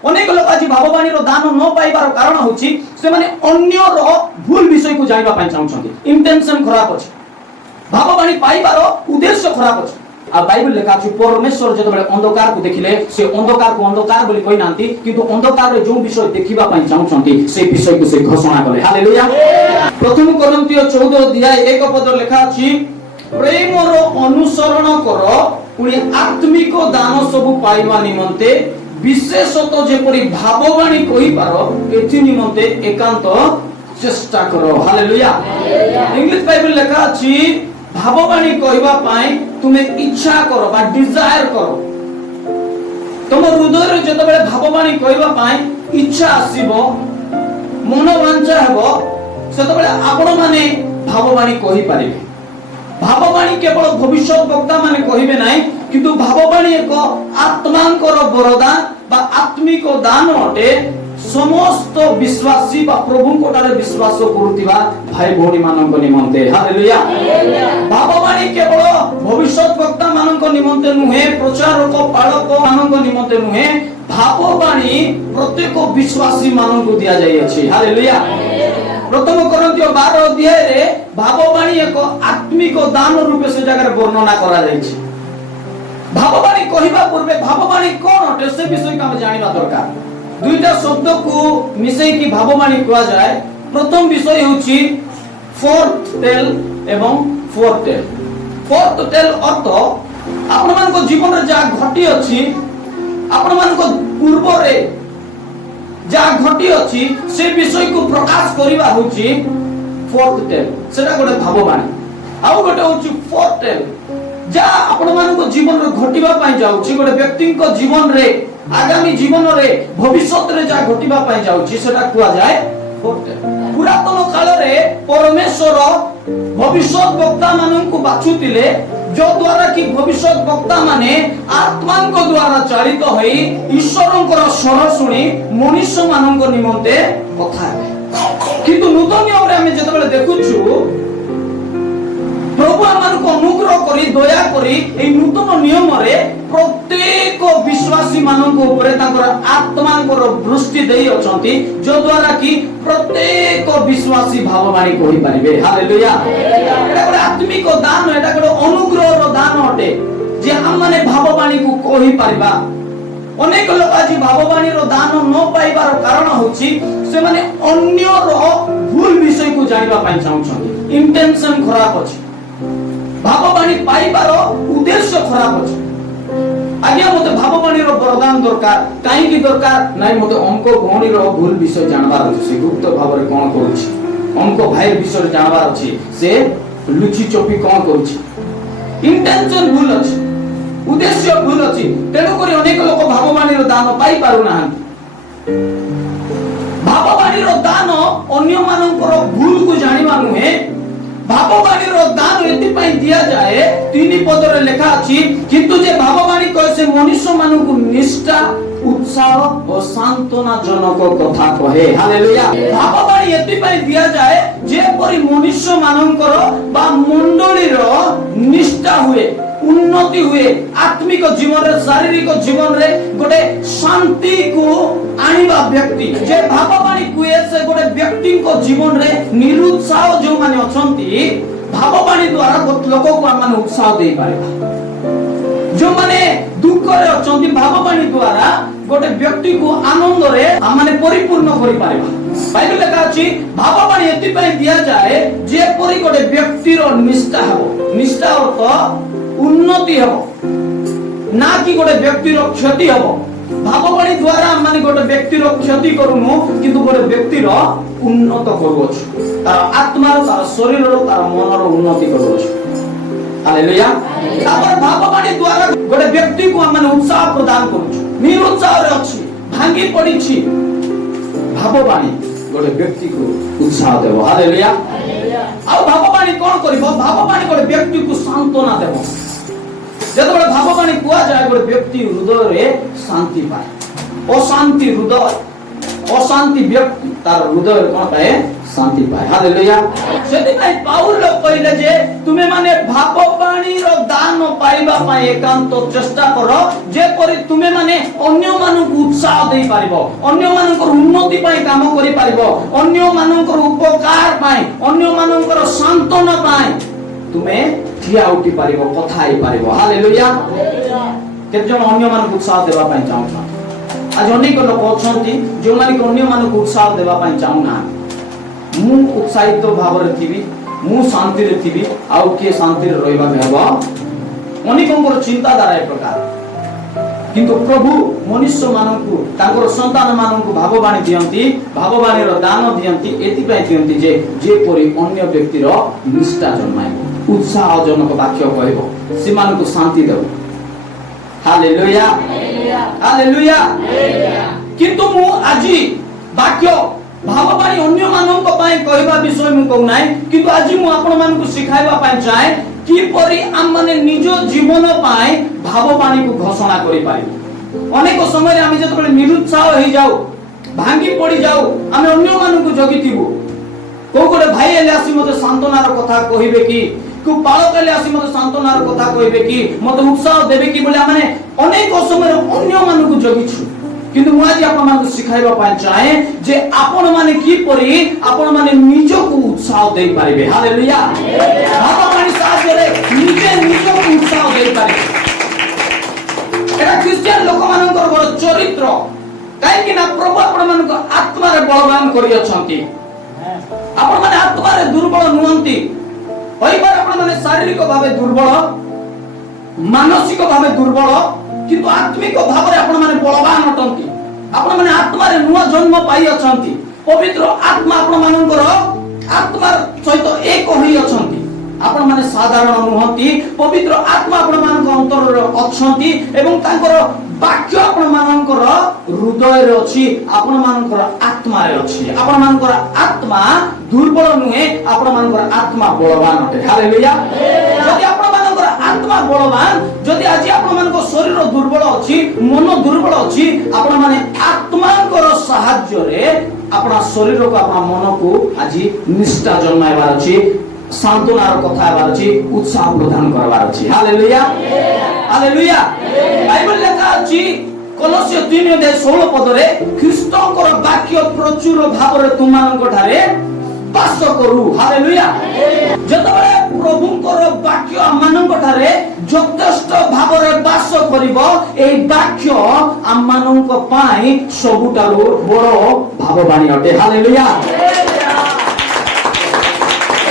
अनेक लोक आज भाववाणी दान न पाइबार कारण होची से माने अन्यर भूल विषय को जानिबा पई चाहउछन्ती। इंटेंशन खराब अछि, भाववाणी पाइबार उद्देश्य खराब अछि। आ बाइबल लेखा अछि परमेश्वर जतबेले अंधकार को देखिले से अंधकार को अंधकार बोली कहि नांती, किंतु अंधकार रे जो विषय देखिबा पई चाहउछन्ती से विषय को से घोषणा कले। हालेलुया। प्रथम कोरिन्थियो 14 अध्याय 1 पद लेखा अछि प्रेमर अनुसरण कर पुणी आत्मिक दान सब पाइबा निमंते विशेषतः जेपरि भाववाणी कहि पार एथि निमंते एकांत चेष्टा करो। हालेलुया। इंग्लिश बाइबल लेखा अछि भाववाणी कहवा पाई तुमे इच्छा करो बा डिजायर करो। तुम हृदय रे जतबेले भाववाणी कहवा पाई इच्छा आसीबो मन वांछा हेबो सेतबेले आपण माने भाववाणी कहि पारिबे। भाववाणी केवल भविष्य वक्ता माने कहिबे नाही, किंतु भाववाणी एक आत्मांकर वरदान बा आत्मिक दान अटे। समस्त विश्वासी बा प्रभु कोटारे विश्वास करूतिबा भाई भौणी मानक निमंते। हालेलुया। भाववाणी केवल भविष्य वक्ता मानक निमंते नुहे, प्रचारक पालक मानक निमंते नुहे, भाववाणी प्रत्येक विश्वासी मानक दिया जाय अछि। हालेलुया। प्रथम कोरिन्थियो 12 अध्याय रे भाववाणी एक आत्मिक दान रूपे से जगह वर्णना करा जायछि। भाववाणी कहिबा पूर्वे भाववाणी कोन अटे से विषय का हम जानिबा दरकार। दुईटा शब्द को मिसई की भाववाणी कहा जाए। प्रथम विषय होची फोर्थ टेल एवं फोर्थ टेल। फोर्थ टेल अर्थ आपण मान को जीवन रे जा घटी अछि, आपण मान को पूर्व रे जा घटी अछि से विषय को प्रकाश करिबा होची फोर्थ टेल। सेटा गोटे भाववाणी। आउ गोटे होची फोर्थ टेल जा आपण मान को जीवन रे घटिबा पई जाउची। गोटे व्यक्ति को जीवन रे आगामी जीवन रे भविष्य रे जा घटिबा पई जाउची सेटा कुआ जाय फोर्थ टेल। पुरातन काल रे परमेश्वर भविष्य वक्ता मानन को बाछुतिले जो द्वारा कि भविष्य वक्ता माने आत्मांक द्वारा चालित होई ईश्वरंकर स्वर सुनी मनुष्य मानन को निमंते कथा हेबे। किंतु नूतन नियम रे हम जतबेले देखुछु प्रभु आमान को अनुग्रह करी दया करी ए नूतन नियम रे प्रत्येक विश्वासी मानन को ऊपर ताकर आत्मांकर दृष्टि देई अछंती जो द्वारा कि प्रत्येक विश्वासी भाववाणी कहि परिबे। हालेलुया। एटा गोटे आत्मिक दान, एटा गोटे अनुग्रह रो दान अटे जे हम माने भाववाणी को कहि परिबा। अनेक लोक आज भाववाणी रो दान न पाइबार कारण होची से माने अन्य रो भूल विषय को जानिबा पई चाहउछंती। इंटेंशन खराब अछि, भाववाणी पाइबार उद्देश्य खराब अछि। आज्ञा मते भाववाणी रो वरदान दरकार काई की दरकार नाही, मते हमको भौणी रो भूल विषय जानबार अछि। से गुप्त भाव रे कोन करूछि, हमको भाई विषय जानबार अछि से लुचि चोपी कोन करूछि। इंटेंशन भूल अछि, उद्देश्य भूल अछि। तेनो करी अनेक लोक भाववाणी रो दान पाई पारु नाहंती। भाववाणी रो दान अन्य मानकर भूल को जानिबा नुहे, भाववाणी रो दान एति पई दिया जाए। 3 पद रे लेखा अछि किंतु जे भाववाणी कहे से मनुष्य मानकु निष्ठा उत्साह और सांत्वना जनक कथा कहे। हालेलुया। भाववाणी एति पई दिया जाए जे परि मनुष्य मानकर बा मंडली रो निष्ठा हुए, उन्नति हुए, आत्मिक जीवन रे शारीरिक जीवन रे गोटे शांति को आनिबा व्यक्ति जे भाववाणी कुए से गोटे व्यक्ति को जीवन रे निरुत्साह जो माने अछंती भाववाणी द्वारा लोक को माने उत्साह दे पारेबा। जो माने दुख रे अछंती भाववाणी द्वारा गोटे व्यक्ति को आनंद रे माने परिपूर्ण करि पारेबा। बाइबल लेखा अछि भाववाणी एति पई दिया जाए जे परि गोटे व्यक्ति रो निष्ठा हो। निष्ठा अर्थ उन्नति हबो ना कि गोटे व्यक्ति रो क्षति हबो। भाववाणी द्वारा माने गोटे व्यक्ति रो क्षति करूनु किंतु गोटे व्यक्ति रो उन्नत करूछु, तार आत्मा रो तार शरीर रो तार मन रो उन्नति करूछु। हालेलुया। तापर भाववाणी द्वारा गोटे व्यक्ति को माने उत्साह प्रदान करूछु। निरुत्साह रे अछि, भांगी पडिछि, भाववाणी गोटे व्यक्ति को उत्साह देबो। हालेलुया। आ भाववाणी कोन करबो? भाववाणी गोटे व्यक्ति को सांत्वना देबो। जतबे भाववाणी कुआ जाय गोटे व्यक्ति हृदय रे शांति पाए। अशांति हृदय अशांति व्यक्ति तार हृदय कोन पाए शांति पाए हालेलुया सेति भाई पाउल कहले जे तुमे माने भाववाणी रो दान पाइबा पाए एकांत चेष्टा करो जे परि तुमे माने अन्य मानक उत्साह देई पारिबो अन्य मानक उन्नति पाए काम करि पारिबो अन्य मानक उपकार पाए अन्य मानक सांत्वना पाए तुमे ठिया उठी पारिबो कथा आइ पारिबो हालेलुया केते जन अन्य मानक उत्साह देबा पाए चाहू आज अनेक लोक अछंती जो माने अन्य मानक उत्साह देबा पाए चाहू ना मु उत्साहित भाव रे थिबी मु शांति रे थिबी आउ के शांति रे रहबा हेबो अनेकंकर चिंताधारा ए प्रकार किंतु प्रभु मनुष्य मानकु तांकर संतान मानकु भाववाणी दियंती भाववाणी रो दान दियंती एति पय दियंती जे परि अन्य व्यक्ति रो निष्ठा जन्माय उत्साहजनक वाक्य कहबो से मानकु शांति देबो हालेलुया हालेलुया किंतु मु आजी वाक्य भाववाणी अन्य मानक पय कहबा विषय मु कहू नै किंतु आजी मु आपण मानकु सिखाइबा पय चाहे कि परि हम माने निज जीवन पाए भाववाणी को घोषणा करि पारि अनेक समय हम जतबे निरुत्साह होई जाऊ भांगी पड़ी जाऊ हम अन्य मानन को जगितिबु को गोटे भाई एले आसी मते सांत्वनार कथा कहिबे कि को पाळक एले आसी मते सांत्वनार कथा कहिबे कि मते उत्साह देबे कि बोले माने अनेक समय अन्य मानन को जगिछु किंतु मु आज आपण मानन सिखाइबा पाए चाहे जे आपण माने की परि आपण माने निज को उत्साह देई पारिबे हालेलुया भाववाणी साहाय्य रे निजे निज को उत्साह देई पारिबे एटा क्रिश्चियन लोक मानकर बड़ चरित्र काहे कि ना प्रभु आपण मानक आत्मा रे बलवान करि अछंती आपण माने आत्मा रे दुर्बल नुहंती होई बार आपण माने शारीरिक भावे दुर्बल मानसिक भावे दुर्बल किंतु आत्मिक भाव रे आपण माने बलवान अटंती आपण माने आत्मा रे नुवा जन्म पाई अछंती पवित्र आत्मा आपण मानकर आत्मा सहित एक होई अछंती आपण माने साधारण नुहंती पवित्र आत्मा आपण मानक अंतर रे अछंती एवं तांकर वाक्य आपण मानकर हृदय रे अछि आपण मानकर आत्मा रे अछि आपण मानकर आत्मा दुर्बल नुहे आपण मानकर आत्मा बलवान अटे हालेलुया जदि आपण मानकर आत्मा बलवान जदि आज आपण मानकर शरीर दुर्बल अछि मन दुर्बल अछि आपण माने आत्माकर सहाय्य रे आपण शरीर को आपण मन को आज निष्ठा जन्माइबार अछि सांत्वनार कथा हेबार अछि उत्साह प्रदान करबार अछि हालेलुया हालेलुया बाइबल लेखा अछि कलोसियो 3:16 पद रे ख्रीष्टकर वाक्य प्रचुर भाव रे तुमानक ठारे वास करू हालेलुया जतबे प्रभुकर वाक्य आमानक ठारे यथेष्ट भाव रे वास करिवो एई वाक्य आमानक पाई सबुटारो बड़ भाववाणी अटे हालेलुया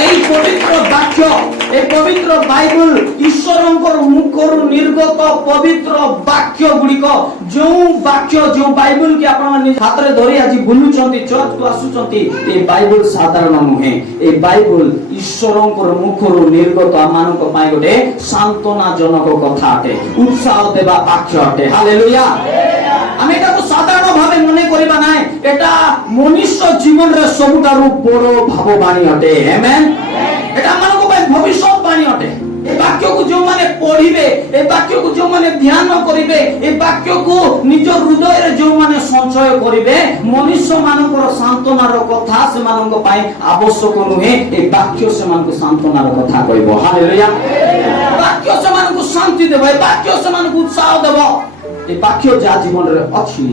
এই পবিত্র বাক্য এই পবিত্র বাইবেল ঈশ্বরଙ୍କର মুখରୁ ନିର୍ଗତ ପବିତ୍ର ବାକ୍ୟ ଗୁଡ଼ିକ ଯେଉଁ ବାକ୍ୟ ଯେଉଁ ବାଇବେଲ କି ଆପଣ ମାନେ ହାତରେ ଧରି ଆଜି ବୁଲୁଛନ୍ତି ଚର୍ଚ୍ଚକୁ ଆସୁଛନ୍ତି এই ବାଇବେଲ ସାଧାରଣ ନୁହେଁ এই ବାଇବେଲ ঈশ্বରଙ୍କର ମୁଖରୁ ନିର୍ଗତ ଆମମାନଙ୍କ ପାଇଁ ଗୋଟେ ସାନ୍ତନା ଜନକ କଥା ଅଟେ ଉତ୍ସାହ ଦେବା ବାକ୍ୟ ଅଟେ ହାଲେଲୁୟା ଆମେ ଏଟାକୁ ସାଧାରଣ ଭାବେ ମନେ କରିବା ନାହିଁ ଏଟା ମନୁଷ୍ୟ ଜୀବନରେ ସବୁଠାରୁ ବଡ଼ ଭାବବାଣୀ ଅଟେ ଆମେନ୍ एटा मानको भाई भविष्यवाणी अटे ए वाक्य को जो माने पढिबे ए वाक्य को जो माने ध्यान करिवे ए वाक्य को निज हृदय रे जो माने संचय करिवे मनुष्य मानकर सांत्वनार कथा से मानको पाई आवश्यक नहे ए वाक्य से मानको सांत्वनार कथा कहबो हालेलुया वाक्य से मानको शांति देबो ए वाक्य से मानको उत्साह देबो ए वाक्य जा जीवन रे अछि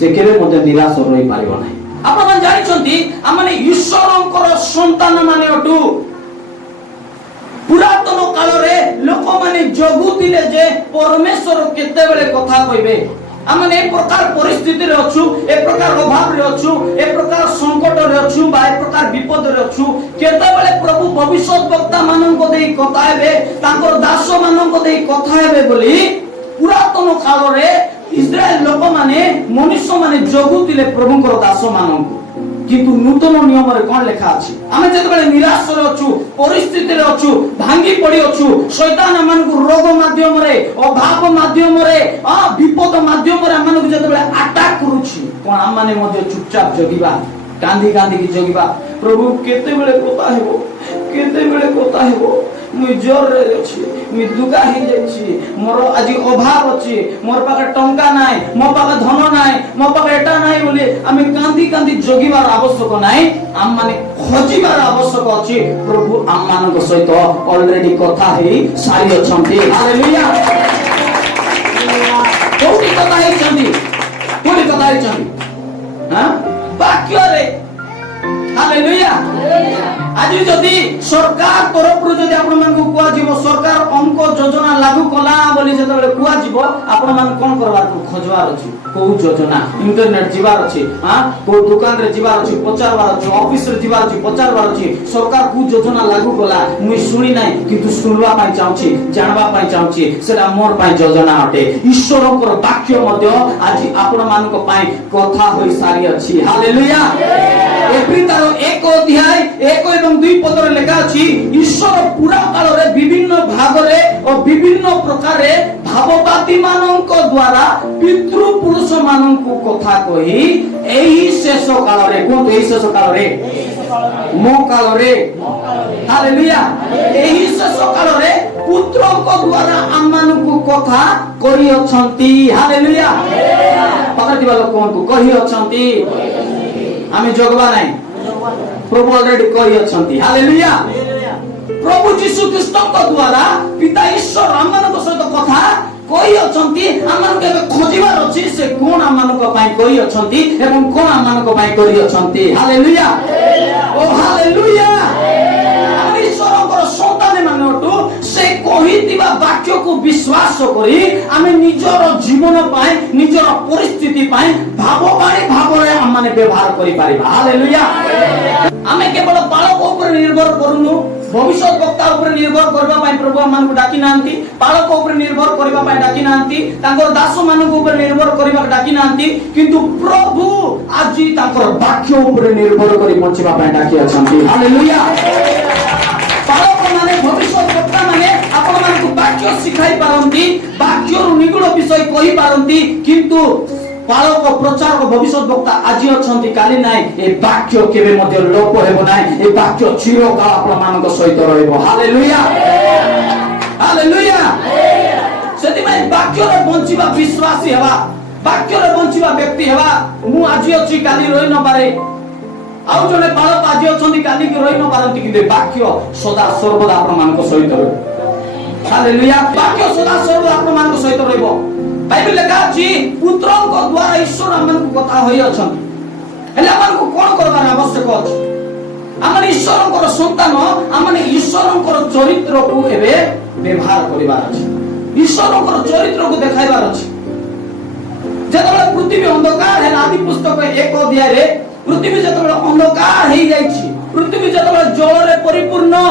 से केबे मते निराश रहि पारिबो नै आपण मन जानि छथि हमने ईश्वरंकर संतान माने अटु पुरातन काल रे लोक माने जगुतिले जे परमेश्वर केते बेले कथा कहबे हमने एक प्रकार परिस्थिति रे अछु एक प्रकार अभाव रे अछु एक प्रकार संकट रे अछु बा एक प्रकार विपद रे अछु केते बेले प्रभु भविष्य वक्ता मानन को देई कथा हेबे तांकर दास मानन को देई कथा हेबे बोली पुरातन काल रे इस्राएल लोक माने मनुष्य माने जगुतिले प्रभुकर दास मानन को किंतु नूतन नियम रे कोन लेखा अछि आमे जते बेले निराश रे अछु परिस्थिति रे अछु भांगी पड़ी अछु शैतान मन को रोग माध्यम रे अभाव माध्यम रे विपद माध्यम रे मन को जते बेले अटैक करूछि कोन हम माने मध्ये चुपचाप जगिबा कांदी कांदी की जगिबा प्रभु केते बेले कोता हेबो मु जोर रे अछि मु दुगा हि जाछि मोर आज अभाव अछि मोर पाके टंका नाय मो पाके धन नाय मो पाके एटा नाय बोली आमे कांदी कांदी जोगिबार आवश्यक नाही आम माने खोजिबार आवश्यक अछि प्रभु आम मानक सहित ऑलरेडी कथा हे सारी अछंती हालेलुया कोठी कथा हे छंती हां वाक्य रे हालेलुया आज जदि सरकार तरफ जदि आपण मान को कुआ जीवो सरकार अंक योजना लागू कला बोली जते बेले कुआ जीवो आपण मान कोन करबार को खोजवार अछि को योजना इंटरनेट जीवार अछि हां को दुकान रे जीवार अछि पचारवार अछि ऑफिस रे जीवार अछि पचारवार अछि सरकार को योजना लागू कला मुई सुनी नाही किंतु सुनवा पाई चाहूची जानवा पाई चाहूची सेला मोर पाई योजना अटे ईश्वरकर वाक्य मध्ये आज आपण मान को पाई कथा होई सारी अछि हालेलुया एप्रितार 1 अध्याय 1 एवं 2 पद रे लेखा अछि ईश्वर पूरा काल रे विभिन्न भाग रे और विभिन्न प्रकार रे भाववादी मानक द्वारा पितृ पुरुष मानक कथा कहि एही शेष काल रे कोन एही शेष काल रे मो काल रे हालेलुया एही शेष काल रे पुत्र को द्वारा आमानक कथा कहि अछंती हालेलुया पकड़ दिबा लोक कोन कहि अछंती आमे जगवा नाही प्रभु ऑलरेडी कहि अछंती हालेलुया प्रभु यीशु ख्रीष्ट को द्वारा पिता ईश्वर आमानक सहित कथा कहि अछंती आमानक के खोजिबार अछि से कोन आमानक पई कहि अछंती एवं कोन आमानक पई कहि अछंती हालेलुया ओ हालेलुया ईश्वरकर संतान मानटू से कहितिबा वाक्य को विश्वास करी आमे निजर जीवन पाए निजर परिस्थिति पाए भाववाणी भावरे हमने व्यवहार करि पारिबा हालेलुया आमे केवल बालक ऊपर निर्भर करूनु भविष्य वक्ता ऊपर निर्भर करबा पाए प्रभु हमन को डाकी नांती बालक ऊपर निर्भर करबा पाए डाकी नांती तांकर दास मान को ऊपर निर्भर करबा डाकी नांती किंतु प्रभु आज तांकर वाक्य ऊपर निर्भर करि बंचिबा पाए डाकी अछंती हालेलुया बालक माने भविष्य वक्ता माने आपण मान को वाक्य सिखाई पारंती वाक्य निगुण विषय कहि पारंती किंतु बालक प्रचारक भविष्य वक्ता आज अछंती काली नाही ए वाक्य केबे मध्ये लोप हेबो नाही ए वाक्य चिरकाल आपण मानक सहित रहइबो हालेलुया हालेलुया सेति माने वाक्य रे बंचिबा विश्वासी हेबा वाक्य रे बंचिबा व्यक्ति हेबा मु आज अछि काली रहि न पारे आउ जने बालक आज अछंती काली के रहि न पारंती किंतु वाक्य सदा सर्वदा आपण मानक सहित रहइबो हालेलुया वाक्य सदा सर्वदा आपण मानक सहित रहइबो बाइबल लेखा अछि पुत्र को द्वारा ईश्वर हमन को कथा होई अछंती हेले हमन को कोन करबार आवश्यक अछि हमन ईश्वर को संतान हमन ईश्वर को चरित्र को एबे व्यवहार करिबार अछि ईश्वर को चरित्र को देखाइबार अछि जतबे पृथ्वी अंधकार है आदि पुस्तक 1 अध्याय रे पृथ्वी जतबे अंधकार हे जाईछि पृथ्वी जतबे जल रे परिपूर्ण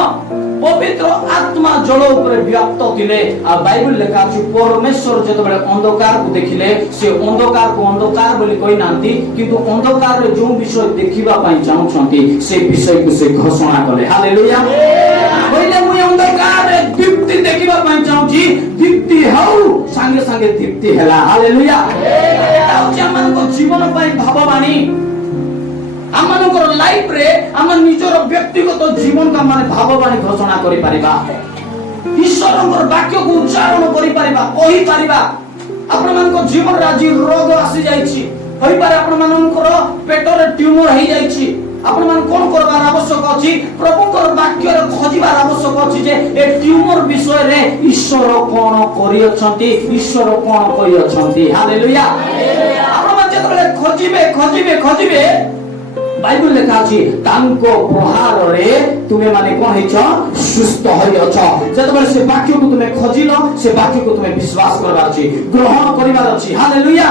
पवित्र आत्मा जल ऊपर व्याप्त थिले आ बाइबल लेखा अछि परमेश्वर जतबे अंधकार को देखिले से अंधकार को अंधकार बोली कहि नांती किंतु अंधकार रे जो विषय देखिबा पई चाहउछंती से विषय को से घोषणा कले हालेलुया पहिले मुई अंधकार रे दीप्ति देखिबा पई चाहउची दीप्ति हौ संगे संगे दीप्ति हैला हालेलुया ताउची हमन को जीवन पई भाववाणी आमनकर लाइफ रे आमन निजर व्यक्तिगत जीवन का माने भाववाणी घोषणा करि परिबा ईश्वरकर वाक्य को उच्चारण करि परिबा कहि परिबा आपण मानको जीवन राजी रोग आसी जाईछि होई पारे आपण मानकर पेट रे ट्यूमर हे जाईछि आपण मान कोन करबार आवश्यक अछि प्रभुकर वाक्य रे खोजिबार आवश्यक अछि जे ए ट्यूमर विषय रे ईश्वर कोन करि अछंती ईश्वर कोन कहि अछंती हालेलुया आपण मान जेतबे खोजिबे बाइबल लेखा अछि तांको प्रहार रे तुमे माने कोन हेछ सुस्त होय अछ जतबे से वाक्य को तुमे खोजिलो से वाक्य को तुमे विश्वास करबार अछि ग्रहण करिबार अछि हालेलुया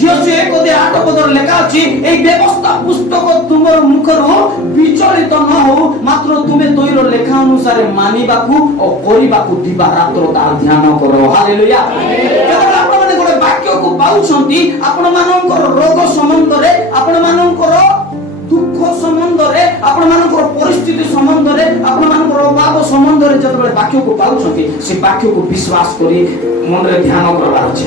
जियोसे 1 अध्याय 8 पद लेखा अछि ए व्यवस्था पुस्तक तुमर मुखरो विचलित न हो मात्र तुमे तोइर लेखा अनुसार मानिबाकू और करिबाकू दिबा रात्र ध्यान करो हालेलुया जतबे आपण माने गोटे वाक्य को पाउछंती आपण मानकर रोग संबंध रे आपण मानकर दुख संबंध रे आपण मानकर परिस्थिति संबंध रे आपण मानकर अभाव संबंध रे जतबे वाक्य को पाउछंती से वाक्य को विश्वास करी मन रे ध्यान करबार अछि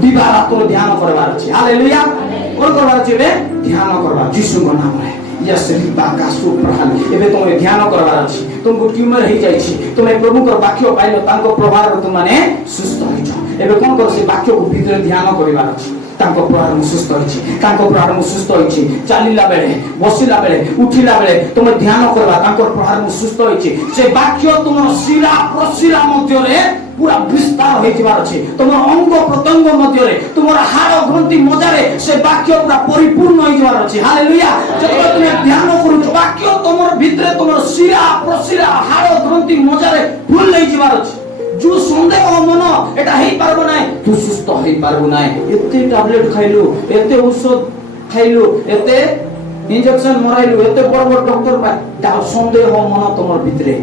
दिवारा तो ध्यान करबार अछि हालेलुया कोन करबार अछि बे ध्यान करबा यीशु को नाम रे यस रिबाका सुप्रहान एबे तुमे ध्यान करबार अछि तुमको ट्यूमर हे जाई छी तुमे प्रभु को वाक्य पाइलो तांको प्रभाव तुम माने सुस्त होइछ एबे कोन कर से वाक्य को भीतर ध्यान करबार अछि तांको प्रहार मु सुस्त होइछि तांको प्रहार मु सुस्त होइछि चालिला बेले बसिला बेले उठिला बेले तुम ध्यान करबा तांको प्रहार मु सुस्त होइछि से वाक्य तुम शिरा प्रशिरा मध्य रे पूरा विस्तार होई जिवार अछि तुम अंग प्रत्यंग मध्य रे तुमर हाड़ ग्रंथि मजा रे से वाक्य पूरा परिपूर्ण होई जिवार अछि हालेलुया जब तुम ध्यान करू वाक्य तुमर भीतर तुमर शिरा प्रशिरा हाड़ ग्रंथि मजा रे फुल लई जिवार अछि जो संदेह मन एटा हेई पारबो नाय तू सुस्त हेई पारबो नाय एते टैबलेट खाइलु एते औषध खाइलु एते इंजेक्शन मराइलु एते बड़ बड़ डॉक्टर ता संदेह मन तमर भितरे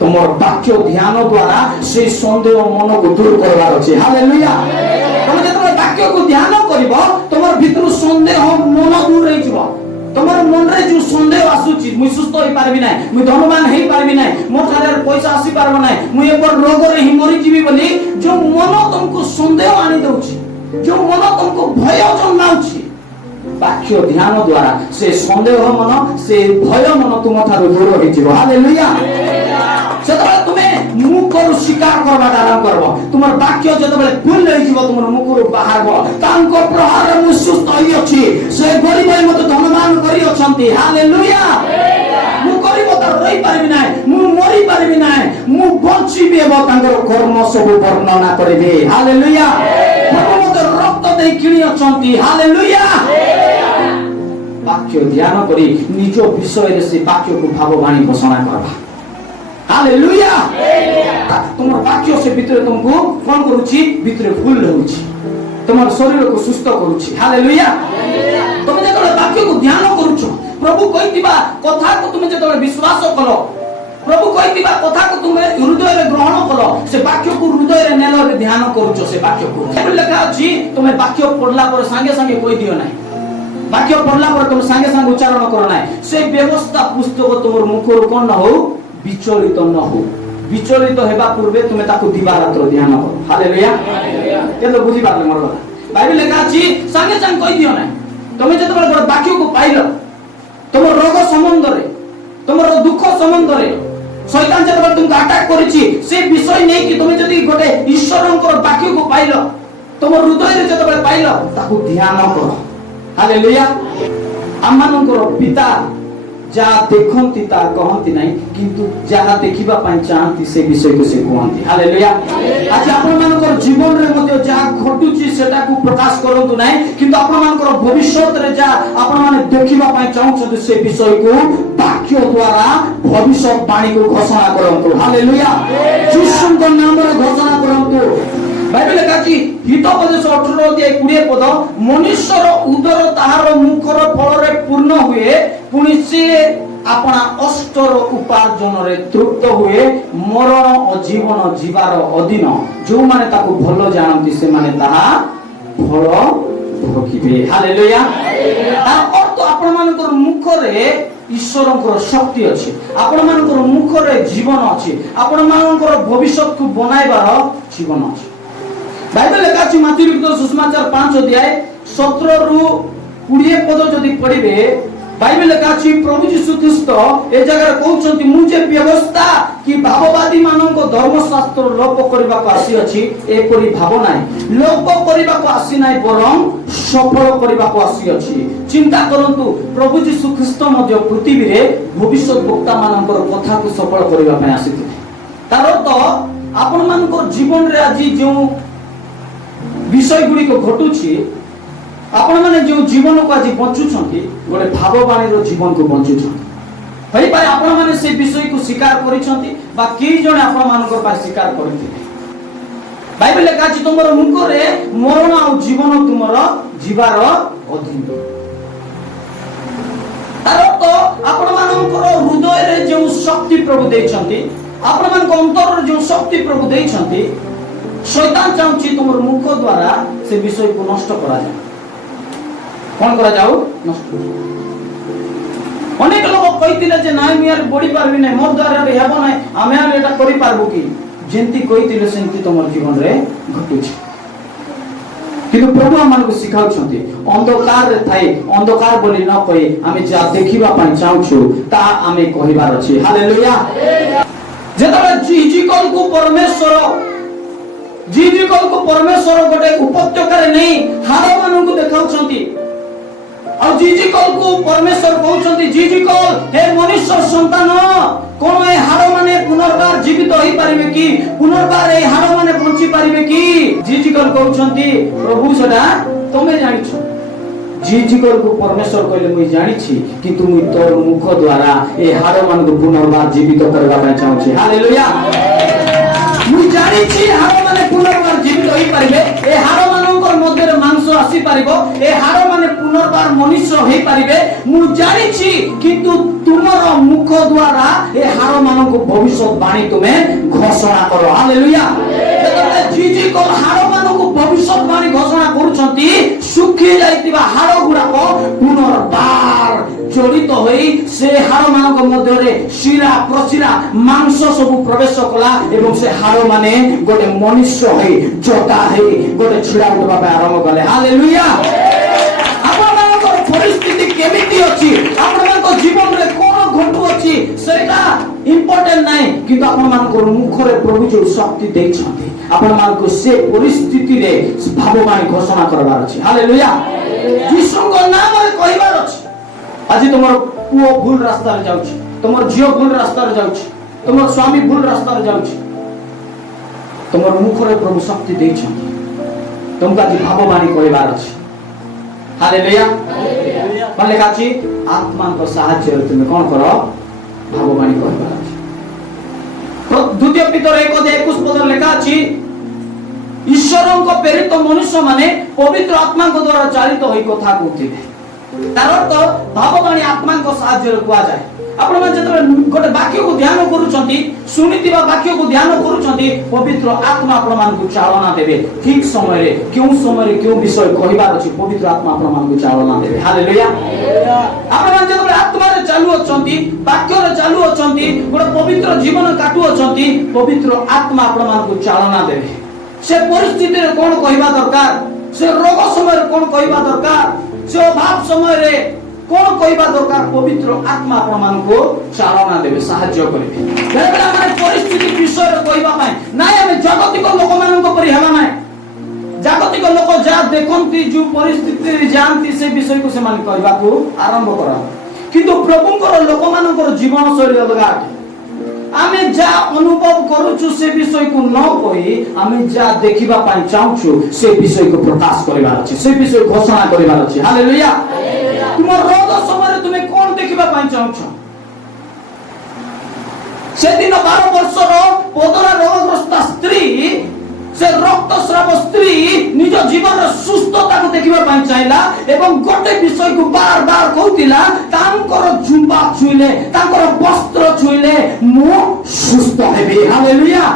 तमर वाक्य ध्यान द्वारा से संदेह मन को दूर करबार अछि हालेलुया तुम जब वाक्य को ध्यान करिवो तमर भितर संदेह मन दूर होई जिवो तमर मन रे जो संदेह आसुची मुई सुस्त होई पारबी नाय मुई धनवान हेई पारबी नाय मोर थारे पैसा आसी पारबो नाय मुई एपर रोग रे ही मरि जीवी बोली जो मन तुमको संदेह आनी दउची जो मन तुमको भय जन्माउची वाक्य ध्यान द्वारा से संदेह मन से भय मन तुम थारो दूर होई जिवो हालेलुया सेतबे तुमे मुख को स्वीकार करबा आरंभ करबो तुमर वाक्य जतबे फुल रही जीव तुमर मुख को बाहरबो तांको प्रहार मु सुस्त होई अछि से गरीब मत धनवान करी अछंती हालेलुया मु करिबो त रही पारबी नाय मु मरि पारबी नाय मु बंचिबे बो तांकर कर्म सब वर्णना करबे हालेलुया प्रभु मत रक्त देई किणी अछंती हालेलुया वाक्य ध्यान करी निज विषय रे से वाक्य को भाववाणी घोषणा करबा हालेलुया तुमर वाक्य से भीतर तुमको कोन करूची भीतर फूल रहउची तुमर शरीर को सुस्त करूची हालेलुया तुम जब वाक्य को ध्यान करूछ प्रभु कहितिबा कथा को तुम जब विश्वास करो प्रभु कहितिबा कथा को तुम हृदय रे ग्रहण करो से वाक्य को हृदय रे नेलो रे ध्यान करूछ से वाक्य को बाइबल लिखा अछि तुम वाक्य पढ़ला पर संगे संगे कोइ दियो नाही वाक्य पढ़ला पर तुम संगे संगे उच्चारण करो नाही से व्यवस्था पुस्तक तुमर मुख रो कोन न हो विचलित न हो विचलित हेबा पूर्वे तुमे ताको दिवारात्र ध्यान करो हालेलुया ये तो बुझी पारले मोर କଥା बाइबल लेखा अछि संगे संग कहि दियो नै तुमे जतबे बड़ वाक्य को पाइलो तुमर रोग संबंध रे तुमर दुख संबंध रे शैतान जतबे तुमको अटैक करिछि से विषय नै कि तुमे जदी गोटे ईश्वरंकर वाक्य को पाइलो तुमर हृदय रे जतबे पाइलो ताको ध्यान करो हालेलुया आमानकर पिता जा देखंती ता कहंती नाही किंतु जहा देखिबा पय चाहंती से विषय को से कहंती हालेलुया आज आपण मानकर जीवन रे मध्ये जा घटुची सेटा को प्रकाश करंतु नाही किंतु आपण मानकर भविष्यत रे जा आपण माने देखिबा पय चाहंती से विषय को वाक्य द्वारा भविष्य वाणी को घोषणा करंतु हालेलुया यीशु के नाम रे घोषणा करंतु बाइबल लेखा अछि हितोपदेश 18 अध्याय 20 पद मनुष्यर उदर ताहार मुखर फल रे पूर्ण हुए पुनि से अपना अष्टर उपार्जन रे तृप्त हुए मरण और जीवन जीवार अधीन जो माने ताको भलो जानନ୍ତି से माने ताहा फल भोगिबे हालेलुया तार अर्थ आपण मानकर मुख रे ईश्वरंकर शक्ति अछि आपण मानकर मुख रे जीवन अछि आपण मानकर भविष्य को बनाइबार जीवन अछि बाइबल लेखा अछि माथि लिखित सुसमाचार 5 अध्याय 17 रु 20 पद जदि पढिबे बाइबल लेखा अछि प्रभु यीशु ख्रीस्त ए जगह कहउछंती मुझे व्यवस्था कि भाववादी माननको धर्मशास्त्र लोप करबा को आसी अछि एपरि भाव नाही लोप करबा को आसी नाही बरं सफल करबा को आसी अछि चिंता करंतु प्रभु यीशु ख्रीस्त मध्ये पृथ्वी रे भविष्य वक्ता मानकर कथा को सफल करबा पय आसीथि तार तो आपण मानकर जीवन रे आज जो विषय गुडी को घटुछि आपण माने जो जीवन को आज बंचुछंती गोटे भाववाणी रो जीवन को बंचुछंती हई पाए आपण माने से विषय को स्वीकार करिछंती बा की जने आपण मानकर पास स्वीकार करथिले बाइबल लेखा अछि तुमर मुख रे मरण आ जीवन तुमर जीवार अधीन तार तो आपण मानकर हृदय रे जो शक्ति प्रभु देछंती आपण मानक अंतर रे जो शक्ति प्रभु देछंती शैतान चाहछि तुमर मुख द्वारा से विषय को नष्ट करा जाय कोन करा जाऊ नष्ट अनेक लोग कहितिले जे नाइ मियार बड़ी पारबी नै मोर द्वारा रे हेबो नै आमे आमे एटा करि पारबो की जेंती कहितिले सेंती तुमर जीवन रे घटुछि किंतु प्रभु हमन को सिखाउछंती अंधकार रे थाई अंधकार बोली न कहि आमे जा देखिबा पय चाहछु ता आमे कहिबार अछि हालेलुया जेतबे जीजिकल को परमेश्वर जीजिकल को परमेश्वर गोटे उपत्यकार नहीं हाड़ मान को देखाउछंती और जीजिकल को परमेश्वर कहउछंती जीजिकल हे मनुष्य संतान कोन ए हाड़ माने पुनर्बार जीवित होई परिबे कि पुनर्बार ए हाड़ माने बंची परिबे कि जीजिकल कहउछंती प्रभु सदा तमे जानिछो जीजिकल को परमेश्वर कहले मुई जानिछि कि तुम तोर मुख द्वारा ए हाड़ मान को पुनर्बार जीवित करबा पय चाहछि हालेलुया मुई जानिछि हाड़ माने पुनर्बार जीवित होई परिबे ए हाड़ मानकर मध्य रे मांस आसी परिबो ए हाड़ माने पुनर्बार मनुष्य होई परिबे मु जानिछि किंतु तुमर मुख द्वारा ए हाड़ मान को भविष्यवाणी तुमे घोषणा करो हालेलुया जीजिकल हाड़ मान को भविष्यवाणी घोषणा करूछंती सुखी जाइतिबा हाड़ गुडाक पुनर्बार जड़ित होई से हाड़ मानक मध्य रे शिरा प्रशिरा मांस सब प्रवेश कला एवं से हाड़ माने गोटे मनुष्य होई जोता होई गोटे छिड़ा उठबा पे आरंभ कले हालेलुया आपण मानक परिस्थिति केमिति अछि आपण मानक जीवन रे कोन घटु अछि सेटा इंपोर्टेंट नाही किंतु आपण मानक मुख रे प्रभु जो शक्ति दैछथि आपण मानक से परिस्थिति रे भाववाणी घोषणा करबार अछि हालेलुया यीशु को नाम रे कहिबार अछि आज तुमर पुओ भूल रास्ता रे जाउछि तुमर झियो भूल रास्ता रे जाउछि तुमर स्वामी भूल रास्ता रे जाउछि तुमर मुख रे प्रभु शक्ति दैछथि तुमका जी भाववाणी कहिबार अछि हालेलुया कोन लेखा अछि आत्मा को सहाय्य रे तुमे कोन करो भाववाणी कहिबार अछि द्वितीय पीतर 1:21 पद लेखा अछि ईश्वरन को प्रेरित मनुष्य माने पवित्र आत्मा को द्वारा चालित होई कथा कहथिबे तार अर्थ भाववाणी आत्मा को सहाय्य रे कुआ जाय आपण मन जतरे गोटे वाक्य को ध्यान करूछंती सुनितिबा वाक्य को ध्यान करूछंती पवित्र आत्मा आपण मान को चालना देबे ठीक समय रे क्यों विषय कहिबार अछि पवित्र आत्मा आपण मान को चालना देबे हालेलुया आपण मन जतरे आत्मा रे चालू अछंती वाक्य रे चालू अछंती गोटे पवित्र जीवन काटू अछंती पवित्र आत्मा आपण मान को चालना देबे से परिस्थिति रे कोन कहिबा दरकार से रोग समय रे कोन कहिबा दरकार से अभाव समय रे कोन कहिबा दरकार पवित्र आत्मा आपण मान को चालना देबे सहाय्य करिबे बेला माने परिस्थिति विषय रे कहिबा पाए नाय हम जगतिक लोक मान को परि हेबा नाय जागतिक लोक जा देखंती जो परिस्थिति रे जानती से विषय को से मान कहिबा को आरंभ करा किंतु प्रभुंकर लोक मानकर जीवन शैली अलगा आमे जा अनुभव करूछु से विषय को न कहि आमे जा देखिबा पाई चाहूछु से विषय को प्रकाश करिबार अछि से विषय घोषणा करिबार अछि हालेलुया तुम रोग समय तुमे कोन देखिबा पाई चाहूछु से दिन 12 वर्षर पोदरा रोगग्रस्त स्त्री से रक्तस्राव स्त्री निज जीवन रे सुस्थता को देखिबा पाई चाहला एवं गोटे विषय को बार बार कहतिला तांकर जुम्बा छुइले तांकर वस्त्र छुइले मु सुस्थ हेबे हालेलुया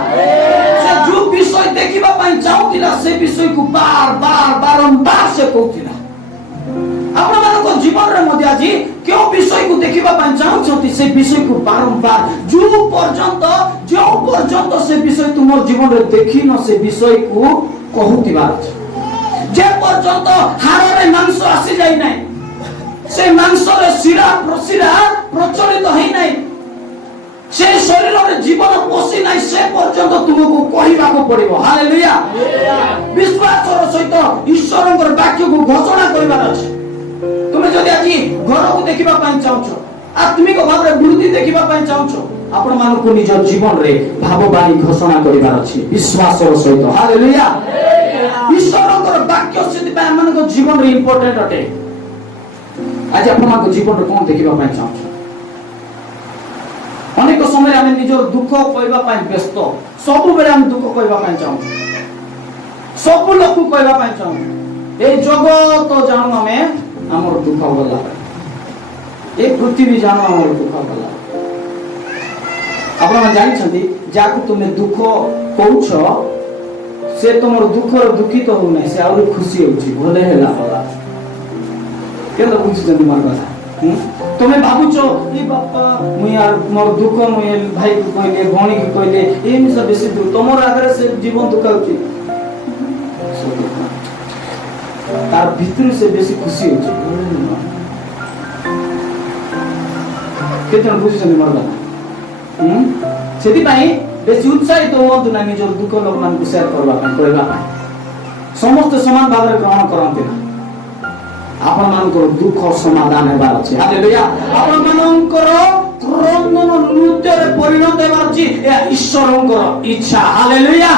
से जो विषय देखिबा पाई चाहतिला से विषय को बार बार बारंबार से कहतिला आपण मानको जीवन रे मध्ये आज क्यों विषय को देखिबा पाई चाहछथि से विषय को बारंबार जो पर्यंत से विषय तुम जीवन रे देखि न से विषय को कहतिबार जे पर्यंत हाड़ रे मांस आसी जाई नै से मांस रे शिरा प्रशिरा प्रचलित होई नै से शरीर रे जीवन पोषी नै से पर्यंत तुमको कहिबा को पड़िबो हालेलुया विश्वास रो सहित ईश्वरंकर वाक्य को घोषणा करिबार अछि तुमे जदि आजि घर को देखिबा पाई चाहछो आत्मिक भाव रे वृद्धि देखिबा पाई चाहछो आपण मान को निज जीवन रे भाववाणी घोषणा करिबार अछि विश्वास रो सहित हालेलुया ईश्वरंकर वाक्य सेति पाई मान को जीवन रे इंपोर्टेंट अटे आज आपण मान को जीवन रे कोन देखिबा पाई चाहछो अनेक समय हम निज दुख कहबा पाई व्यस्त सब बेले हम दुख कहबा पाई चाहू सब लोक कहबा पाई चाहू ए जगत तो जानू हमें हमर दुख गला ए पृथ्वी जानू हमर दुख गला आपण जानि छथि जाकु तुमे दुख कहउछ से तुमर दुख रो दुखित हो नै से और खुशी होछि भले हेला होला केला बुझि जनि मार କଥା तुमे भाबुछो ए बापा मु यार मोर दुख मु भाई को कहले भौणी को कहले ए मिस बेसी दुख तुमर आगरे से जीवन दुख होछि तार भीतर से बेसी खुशी होछि केतन बुझि जनि मार କଥା सेति पई বেশি উৎসাহিত হুଅନ୍ତୁ না ନିଜର ଦୁଃଖ ଲୋକମାନଙ୍କୁ ସେୟାର କରିବା ପାଇଁ କହିବା ପାଇଁ। ସମସ୍ତେ ସମାନ ଭାବରେ ଗ୍ରହଣ କରନ୍ତି ନା। ଆପଣମାନଙ୍କର ଦୁଃଖ ସମାଧାନ ହେବାର ଅଛି। ହାଲେଲୁୟା। ଆପଣମାନଙ୍କର କ୍ରନ୍ଦନ ନୃତ୍ୟରେ ପରିଣତ ହେବାର ଅଛି। ଏହା ଈଶ୍ୱରଙ୍କର ଇଚ୍ଛା। ହାଲେଲୁୟା।